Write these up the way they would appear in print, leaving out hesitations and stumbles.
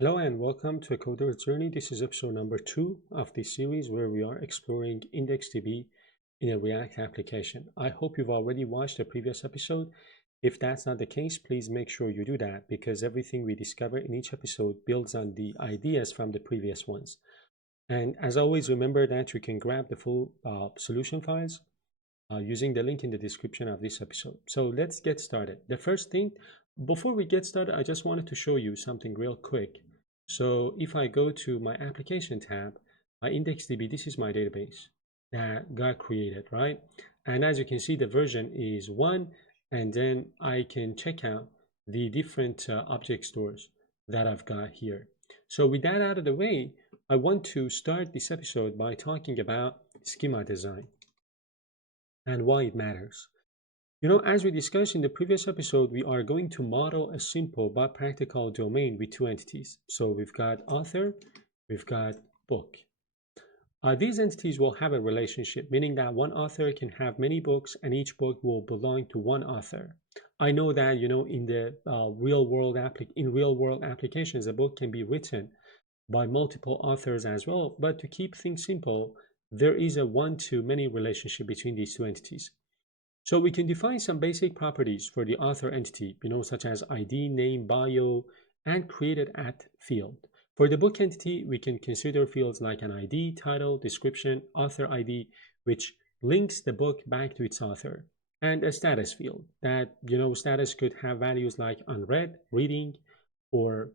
Hello and welcome to A Coder's Journey. This is episode number 2 of this series where we are exploring IndexedDB in a React application. I hope you've already watched the previous episode. If that's not the case, please make sure you do that because everything we discover in each episode builds on the ideas from the previous ones. And as always, remember that you can grab the full solution files using the link in the description of this episode. So let's get started. The first thing, before we get started, I just wanted to show you something real quick. So if I go to my application tab, my IndexedDB, this is my database that got created, right? And as you can see, the version is 1, and then I can check out the different object stores that I've got here. So with that out of the way, I want to start this episode by talking about schema design and why it matters. As we discussed in the previous episode, we are going to model a simple but practical domain with two entities. So we've got author, we've got book. These entities will have a relationship, meaning that one author can have many books and each book will belong to one author. I know that, in the real world applications, a book can be written by multiple authors as well. But to keep things simple, there is a one-to-many relationship between these two entities. So we can define some basic properties for the author entity, such as ID, name, bio, and created at field. For the book entity, we can consider fields like an ID, title, description, author ID, which links the book back to its author, and a status field that, status could have values like unread, reading, or,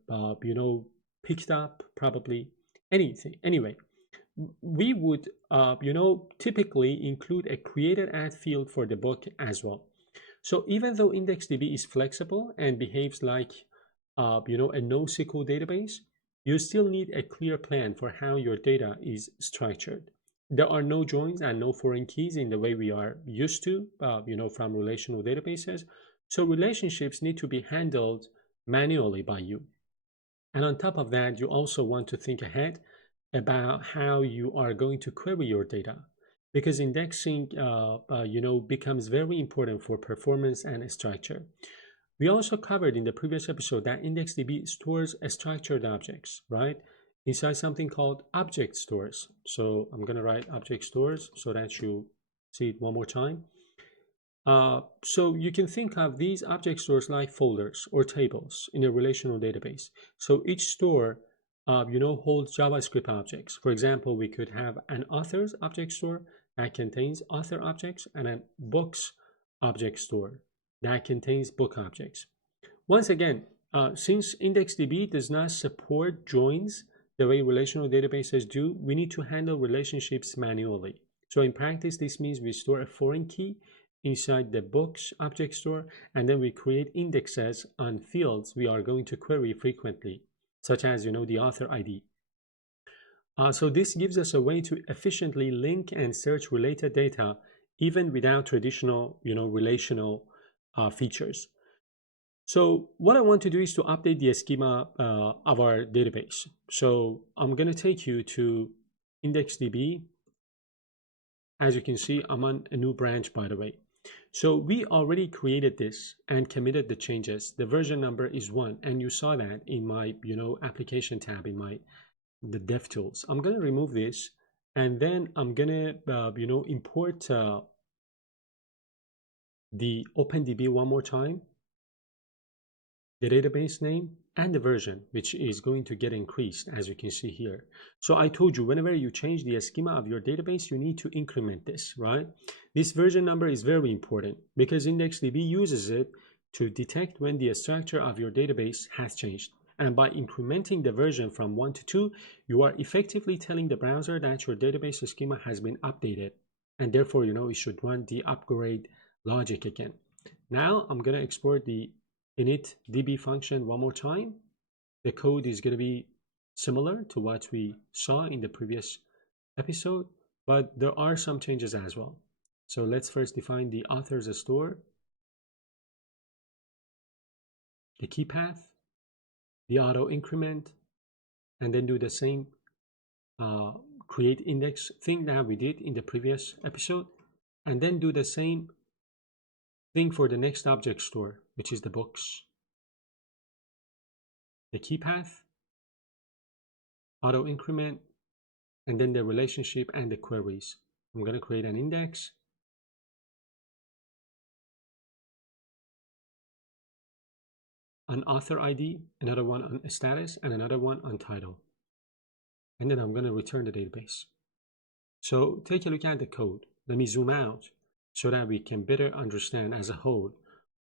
picked up, probably anything. Anyway, we would, typically include a created at field for the book as well. So even though IndexedDB is flexible and behaves like, a NoSQL database, you still need a clear plan for how your data is structured. There are no joins and no foreign keys in the way we are used to, from relational databases. So relationships need to be handled manually by you. And on top of that, you also want to think ahead about how you are going to query your data because indexing becomes very important for performance and structure. We also covered in the previous episode that IndexedDB stores structured objects, right? Inside something called object stores. So I'm going to write object stores so that you see it one more time. So you can think of these object stores like folders or tables in a relational database. So each store, holds JavaScript objects. For example, we could have an authors object store that contains author objects and a books object store that contains book objects. Once again, since IndexedDB does not support joins the way relational databases do, we need to handle relationships manually. So in practice, this means we store a foreign key inside the books object store, and then we create indexes on fields we are going to query frequently, such as, the author ID. So this gives us a way to efficiently link and search related data even without traditional, relational features. So what I want to do is to update the schema of our database. So I'm going to take you to IndexedDB. As you can see, I'm on a new branch, by the way. So we already created this and committed the changes. The version number is 1, and you saw that in my, application tab in the DevTools. I'm going to remove this, and then I'm going to, import the OpenDB one more time, the database name, and the version, which is going to get increased, as you can see here. So I told you, whenever you change the schema of your database, you need to increment this, right? This version number is very important because IndexedDB uses it to detect when the structure of your database has changed. And by incrementing the version from 1 to 2, you are effectively telling the browser that your database schema has been updated. And therefore, it should run the upgrade logic again. Now I'm going to export the initDB function one more time. The code is going to be similar to what we saw in the previous episode, but there are some changes as well. So let's first define the author's store, the key path, the auto increment, and then do the same create index thing that we did in the previous episode, and then do the same thing for the next object store, which is the books, the key path, auto increment, and then the relationship and the queries. I'm going to create an index, an author ID, another one on status, and another one on title. And then I'm going to return the database. So take a look at the code. Let me zoom out so that we can better understand as a whole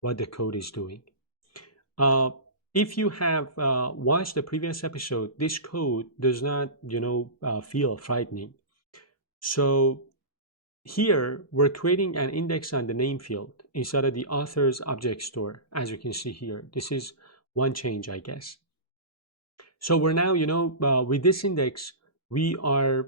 what the code is doing. If you have watched the previous episode, this code does not, feel frightening. So here we're creating an index on the name field inside of the author's object store. As you can see here, this is one change, I guess. So we're now, with this index, we are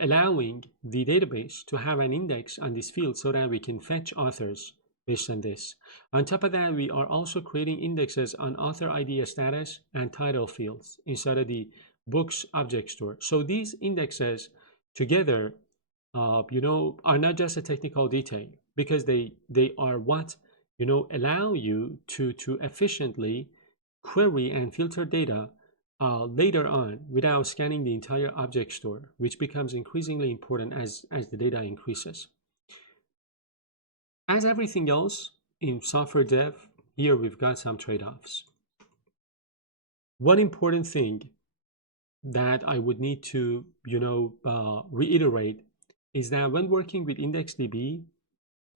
allowing the database to have an index on this field so that we can fetch authors based on this. On top of that, we are also creating indexes on author ID status and title fields inside of the books object store. So these indexes together, are not just a technical detail, because they are what, allow you to efficiently query and filter data later on without scanning the entire object store, which becomes increasingly important as the data increases. As everything else in software dev, here we've got some trade-offs. One important thing that I would need to, reiterate is that when working with IndexedDB,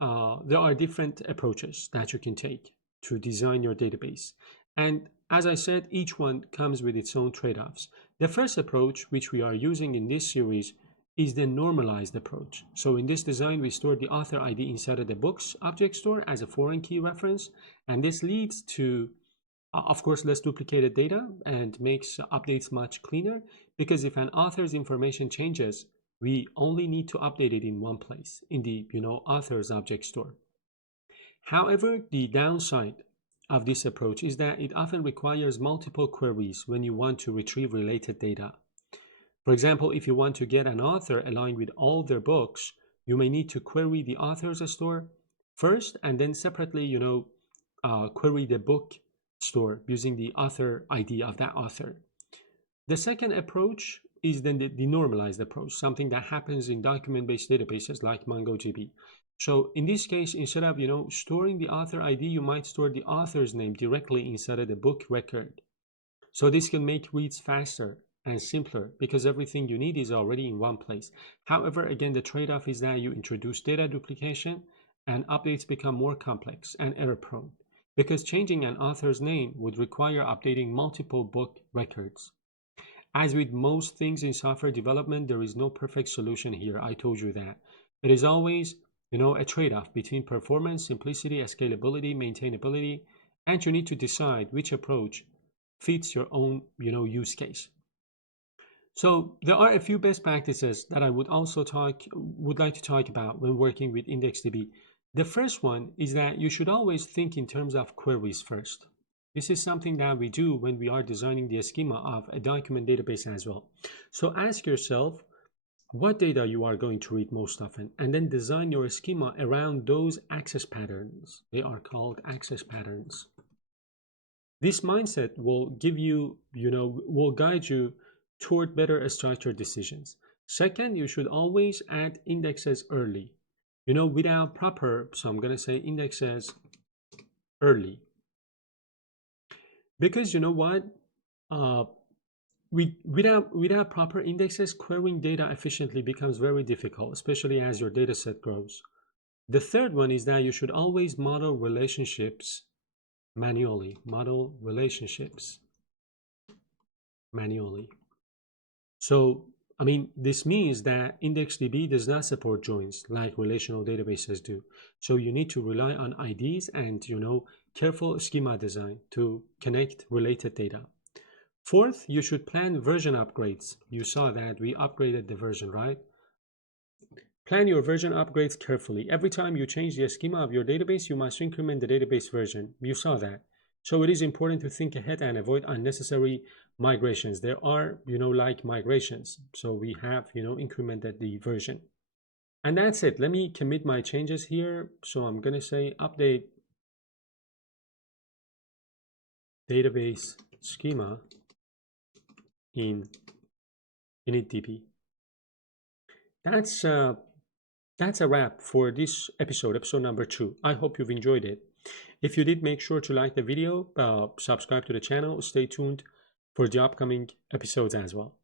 there are different approaches that you can take to design your database. And as I said, each one comes with its own trade-offs. The first approach, which we are using in this series, is the normalized approach. So in this design, we store the author ID inside of the books object store as a foreign key reference. And this leads to, of course, less duplicated data and makes updates much cleaner, because if an author's information changes, we only need to update it in one place, in the author's object store. However, the downside of this approach is that it often requires multiple queries when you want to retrieve related data. For example, if you want to get an author aligned with all their books, you may need to query the author's store first, and then separately, query the book store using the author ID of that author. The second approach is then the normalized approach, something that happens in document-based databases like MongoDB. So in this case, instead of storing the author ID, you might store the author's name directly inside of the book record. So this can make reads faster and simpler because everything you need is already in one place. However, again, the trade-off is that you introduce data duplication and updates become more complex and error-prone, because changing an author's name would require updating multiple book records. As with most things in software development, there is no perfect solution here. I told you that. It is always, a trade-off between performance, simplicity, scalability, maintainability, and you need to decide which approach fits your own, use case. So there are a few best practices that I would like to talk about when working with IndexedDB. The first one is that you should always think in terms of queries first. This is something that we do when we are designing the schema of a document database as well. So ask yourself what data you are going to read most often, and then design your schema around those access patterns. They are called access patterns. This mindset will give you, will guide you toward better structured decisions. Second, you should always add indexes early, without proper, so I'm going to say indexes early. Because you know what? Without proper indexes, querying data efficiently becomes very difficult, especially as your data set grows. The third one is that you should always model relationships manually. Model relationships manually. So, this means that IndexedDB does not support joins like relational databases do. So you need to rely on IDs and, careful schema design to connect related data. Fourth, you should plan version upgrades. You saw that we upgraded the version, right? Plan your version upgrades carefully. Every time you change the schema of your database, you must increment the database version. You saw that. So it is important to think ahead and avoid unnecessary migrations. There are, like migrations. So we have, incremented the version. And that's it. Let me commit my changes here. So I'm going to say update database schema in IndexedDB. That's a wrap for this episode number 2. I hope you've enjoyed it. If you did, make sure to like the video, subscribe to the channel, stay tuned for the upcoming episodes as well.